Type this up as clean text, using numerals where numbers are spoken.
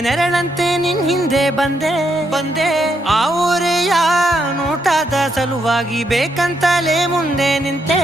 ನೆರಳಂತೆ ನಿನ್ ಹಿಂದೆ ಬಂದೆ ಆ ಊರೆಯ ನೋಟದ ಸಲುವಾಗಿ ಬೇಕಂತಲೇ ಮುಂದೆ ನಿಂತೆ